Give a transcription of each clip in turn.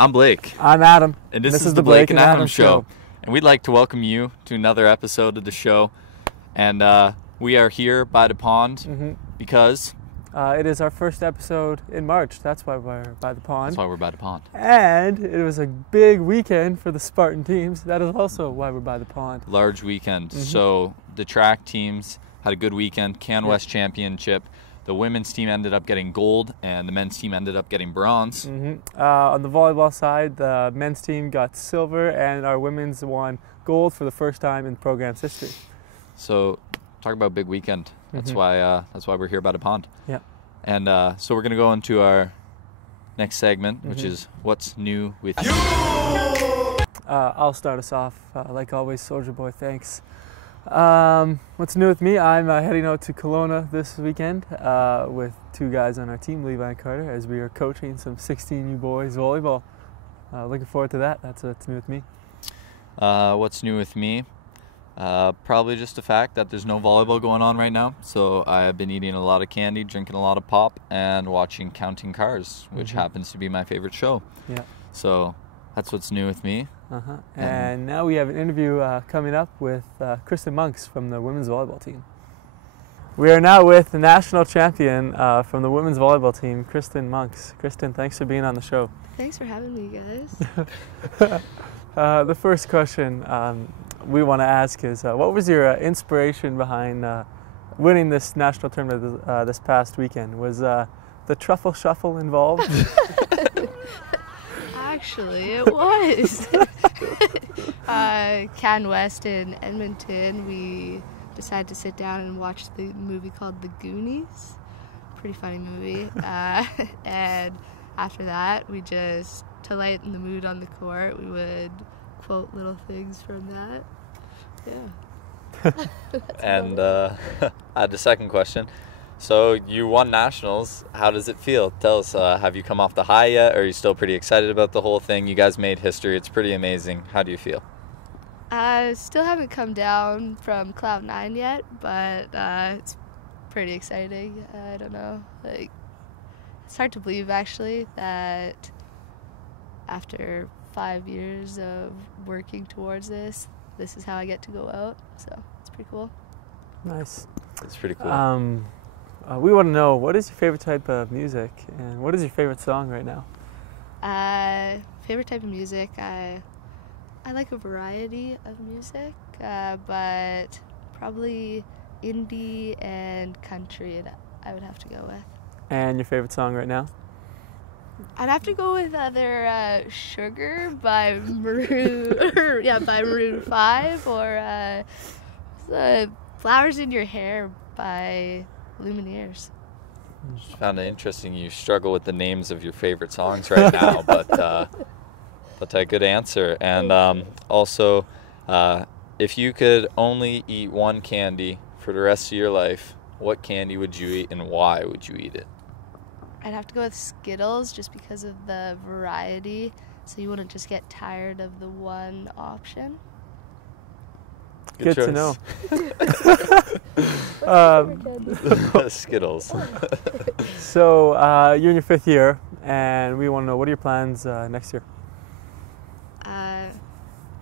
I'm Blake. I'm Adam. And this is the Blake and Adam Show. And we'd like to welcome you to another episode of the show. And we are here by the pond because... it is our first episode in March. That's why we're by the pond. That's why we're by the pond. And it was a big weekend for the Spartan teams. That is also why we're by the pond. Large weekend. So the track teams had a good weekend. West Championship. The women's team ended up getting gold, and the men's team ended up getting bronze. On the volleyball side, the men's team got silver, and our women's won gold for the first time in the program's history. So, talk about a big weekend. That's why we're here by the pond. Yeah. And so we're going to go into our next segment, which is What's New With You? I'll start us off. Like always, Soldier Boy, thanks. What's new with me? I'm heading out to Kelowna this weekend with two guys on our team, Levi and Carter, as we are coaching some 16U boys volleyball. Looking forward to that. That's what's new with me. What's new with me? Probably just the fact that there's no volleyball going on right now. So I've been eating a lot of candy, drinking a lot of pop, and watching Counting Cars, which happens to be my favorite show. Yeah. So that's what's new with me. And now we have an interview coming up with Kristin Monks from the women's volleyball team. We are now with the national champion from the women's volleyball team, Kristin Monks. Kristin, thanks for being on the show. Thanks for having me, guys. The first question we want to ask is, what was your inspiration behind winning this national tournament this past weekend? Was the truffle shuffle involved? Actually, it was. West in Edmonton, we decided to sit down and watch the movie called The Goonies. Pretty funny movie. And after that, we just, to lighten the mood on the court, we would quote little things from that. Yeah. And I had the second question. So you won nationals. How does it feel? Tell us, have you come off the high yet? Or are you still pretty excited about the whole thing? You guys made history. It's pretty amazing. How do you feel? I still haven't come down from Cloud 9 yet, but it's pretty exciting. I don't know. It's hard to believe, actually, that after 5 years of working towards this is how I get to go out. So it's pretty cool. Nice. It's pretty cool. We want to know, what is your favorite type of music, and what is your favorite song right now? Favorite type of music, I like a variety of music, but probably indie and country I would have to go with. And your favorite song right now? I'd have to go with either Sugar by Maroon 5 or Flowers in Your Hair by Lumineers. I found it interesting you struggle with the names of your favorite songs right now, but a good answer. And also, if you could only eat one candy for the rest of your life, what candy would you eat and why would you eat it? I'd have to go with Skittles just because of the variety, so you wouldn't just get tired of the one option. Good to know. Skittles. So you're in your 5th year, and we want to know, what are your plans next year?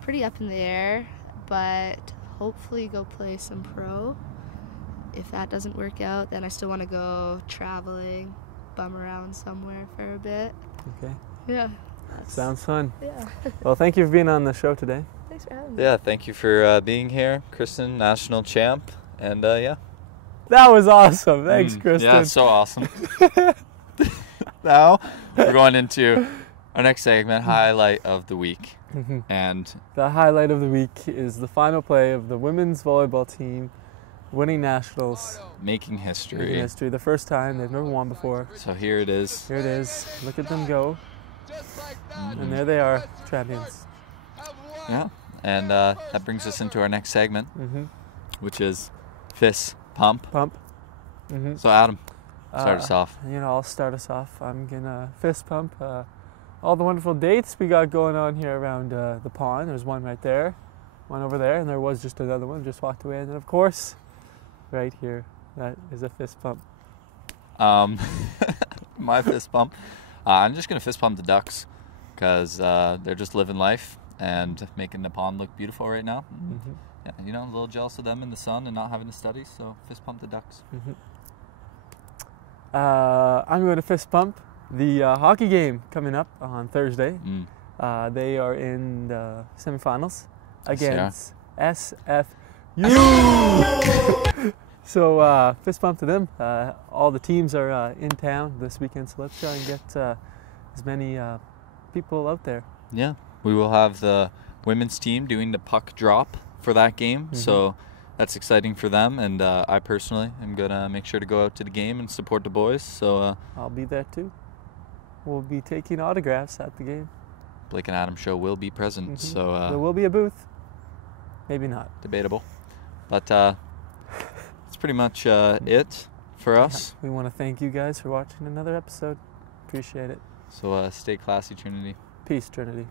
Pretty up in the air, but hopefully go play some pro. If that doesn't work out, then I still want to go traveling, bum around somewhere for a bit. Okay. Yeah. Sounds fun. Yeah. Well, thank you for being on the show today. Thanks for having me. Yeah, thank you for being here, Kristin, national champ, and yeah. That was awesome. Thanks, Kristin. Yeah, so awesome. Now we're going into our next segment, highlight of the week. And the highlight of the week is the final play of the women's volleyball team winning nationals. Making history. Making history. The first time. They've never won before. So here it is. Here it is. Look at them go. And there they are, champions. Yeah. And that brings us into our next segment, which is Fist Pump. So Adam, start us off. I'll start us off. I'm going to fist pump all the wonderful dates we got going on here around the pond. There's one right there, one over there, and there was just another one, just walked away. And then, of course, right here, that is a fist pump. My fist pump, I'm just going to fist pump the Ducks. because they're just living life and making the pond look beautiful right now. Mm-hmm. Yeah, you know, a little jealous of them in the sun and not having to study, so fist pump the Ducks. Mm-hmm. I'm going to fist pump the hockey game coming up on Thursday. They are in the semifinals against SFU. So fist bump to them. All the teams are in town this weekend, so let's try and get as many people out there. Yeah, we will have the women's team doing the puck drop for that game, so that's exciting for them. And I personally am gonna make sure to go out to the game and support the boys. So I'll be there too. We'll be taking autographs at the game. Blake and Adam show will be present, so there will be a booth. Maybe not. Debatable, but that's pretty much it for us. We want to thank you guys for watching another episode. Appreciate it. So stay classy, Trinity. Peace, Trinity.